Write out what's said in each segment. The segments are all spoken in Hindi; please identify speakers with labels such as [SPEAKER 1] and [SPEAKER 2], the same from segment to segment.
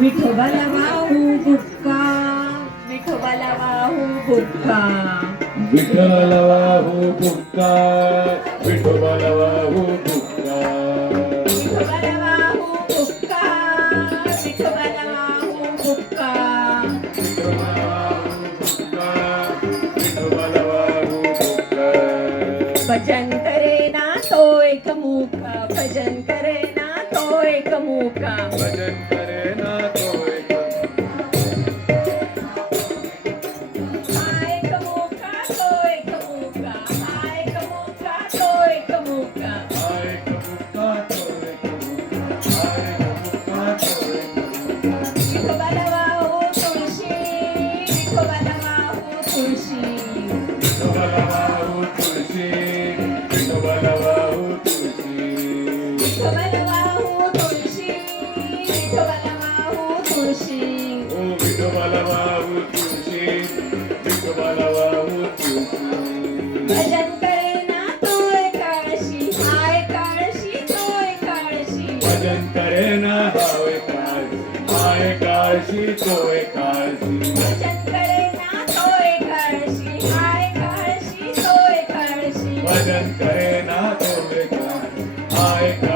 [SPEAKER 1] विठोबाला वाहू गुटका विठोबाला वाहू गुटका
[SPEAKER 2] विठोबाला वाहू गुटका विठोबाला वाहू गुटका
[SPEAKER 1] विठोबाला
[SPEAKER 2] भजन करे ना होए काशी आए काशी तोए काशी।
[SPEAKER 1] भजन करे ना होए काशी काशी काशी।
[SPEAKER 2] भजन करे काशी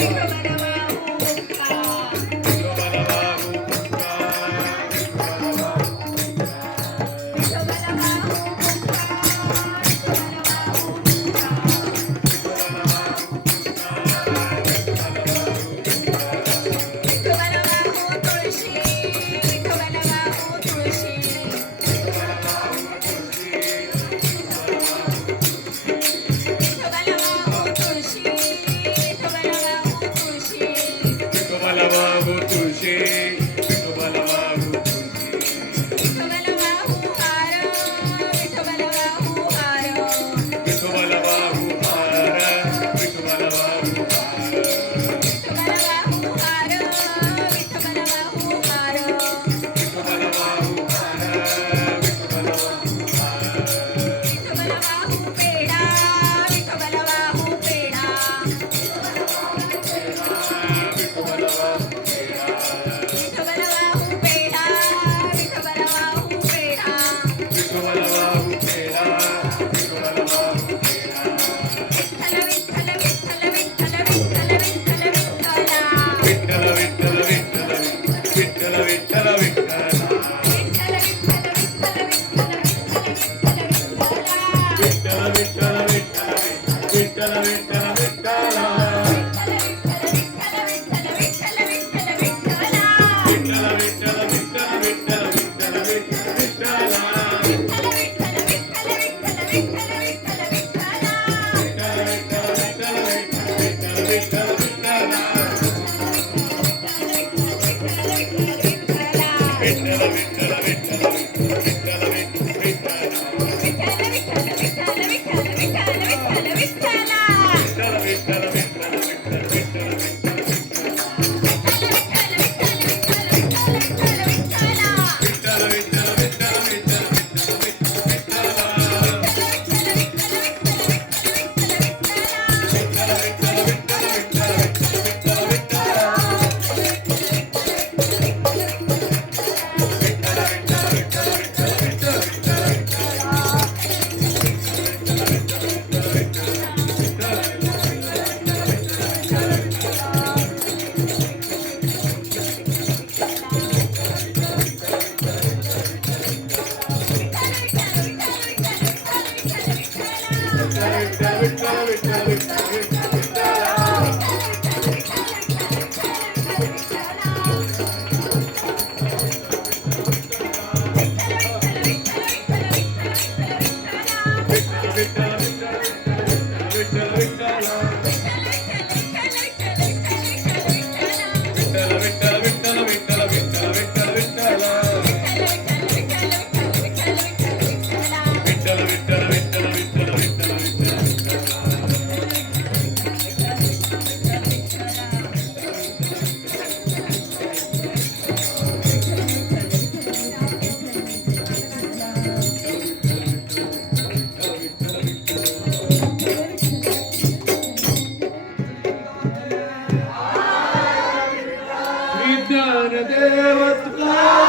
[SPEAKER 2] Thank you. நிலவிட்டு விட்ட விட்ட விட்ட விட்ட विज्ञान देव तुकाराम पंढरीनाथ